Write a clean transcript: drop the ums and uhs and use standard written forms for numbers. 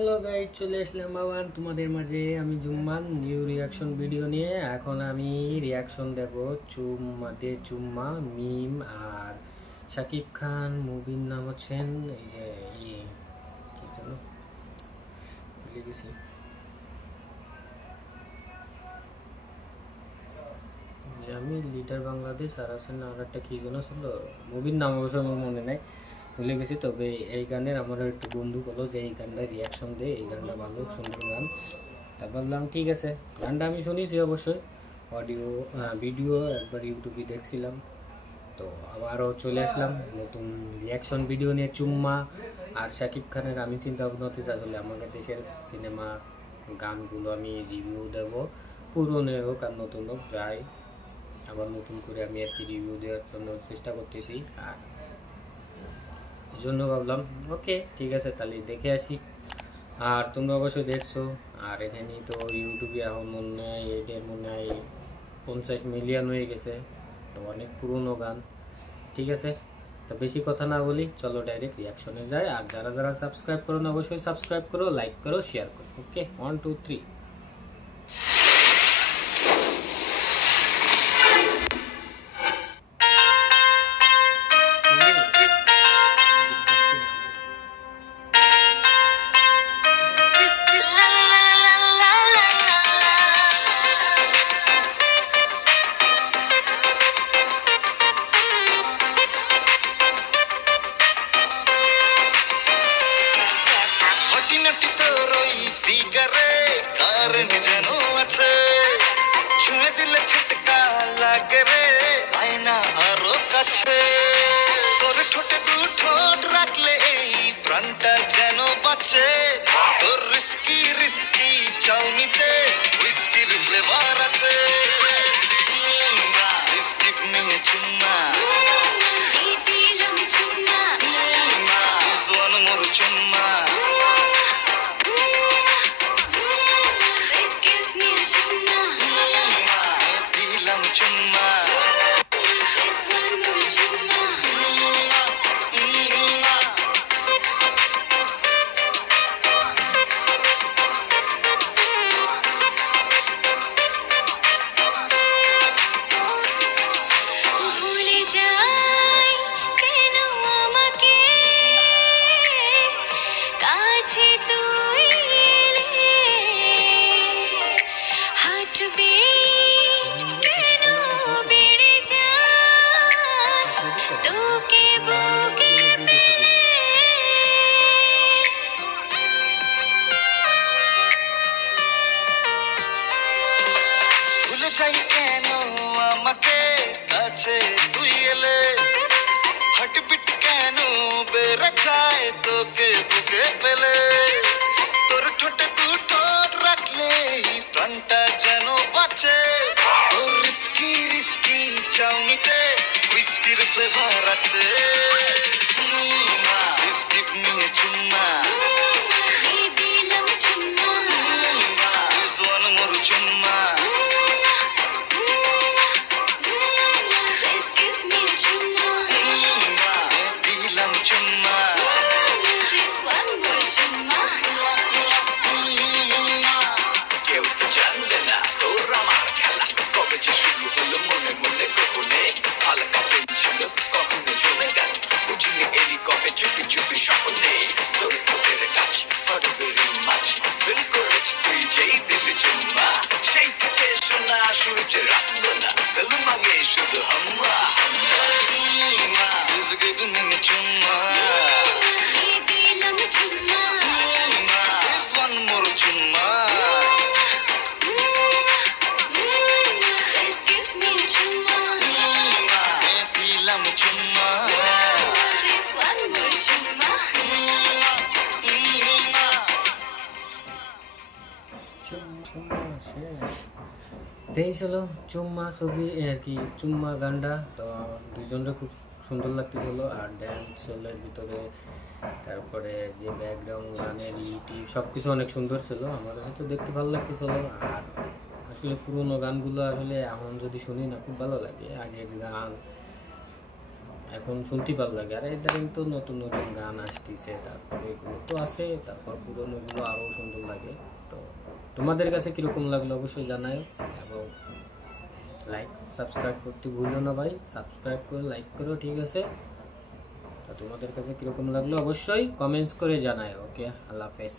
Hello guys, চলে আসলাম আবার তোমাদের মাঝে। আমি জুম্মান নিউ রিয়াকশন ভিডিও নিয়ে। এখন আমি রিয়াকশন দেব চুম্মা মিম আর শাকিব খান। মুভির নাম হচ্ছেন এই যে কি যেন ভুলে গেছি, আমি লিডার বাংলাদেশ আর আছেন আর একটা কি যেন ছিল, মুভির নাম অবশ্য আমার মনে নাই, ভুলে গেছি। তবে এই গানের আমার একটু বন্ধু বলো যে এই গানটা রিয়াকশন দে, এই গানটা ভালো সুন্দর গান। তা ভাবলাম ঠিক আছে, গানটা আমি শুনেছি অবশ্যই, ভিডিও একবার ইউটিউবে দেখছিলাম। তো আবারও চলে আসলাম নতুন রিয়াকশন ভিডিও নিয়ে চুম্মা আর শাকিব খানের। আমি চিন্তা ভাবনা হচ্ছে আসলে আমাদের দেশের সিনেমা গানগুলো আমি রিভিউ দেব, পুরনো হোক আর নতুন হোক, যাই আবার নতুন করে আমি আর কি রিভিউ দেওয়ার জন্য চেষ্টা করতেছি। আর এই জন্য ভাবলাম ওকে ঠিক আছে, তাহলে দেখে আসি। আর তোমরা অবশ্যই দেখছো। আর এখানে তো ইউটিউবে এখন মনে হয় এদের মনে হয় 50 মিলিয়ন হয়ে গেছে, তো অনেক পুরনো গান। ঠিক আছে, তো বেশি কথা না বলি, চলো ডাইরেক্ট রিয়াকশনে যাই। আর যারা যারা সাবস্ক্রাইব করো না অবশ্যই সাবস্ক্রাইব করো, লাইক করো, শেয়ার করো। ওকে, 1 2 3। এই ছিল চুম্মা ছবি আর কি, চুম্মা গানটা। তো দুইজনরা খুব সুন্দর লাগতেছিল, আর ড্যান্সের ভিতরে তারপরে যে ব্যাকগ্রাউন্ড গানের লিটি সব কিছু অনেক সুন্দর ছিল, আমার কাছে তো দেখতে ভালো লাগতেছিল। আর আসলে পুরোনো গানগুলো আসলে এখন যদি শুনি না খুব ভালো লাগে, আগের গান এখন শুনতে ভালো লাগে। আর ইদানিং তো নতুন নতুন গান আসতেছে, তারপরে এগুলো তো আছে, তারপর পুরোনোগুলো আরও সুন্দর লাগে। তো তোমাদের কাছে কীরকম লাগলো অবশ্যই জানাও, এবং লাইক সাবস্ক্রাইব করতে ভুলো না ভাই, সাবস্ক্রাইব করে লাইক করো, ঠিক আছে? তো তোমাদের কাছে কীরকম লাগলো অবশ্যই কমেন্টস করে জানাও। ওকে, আল্লাহ হাফেজ।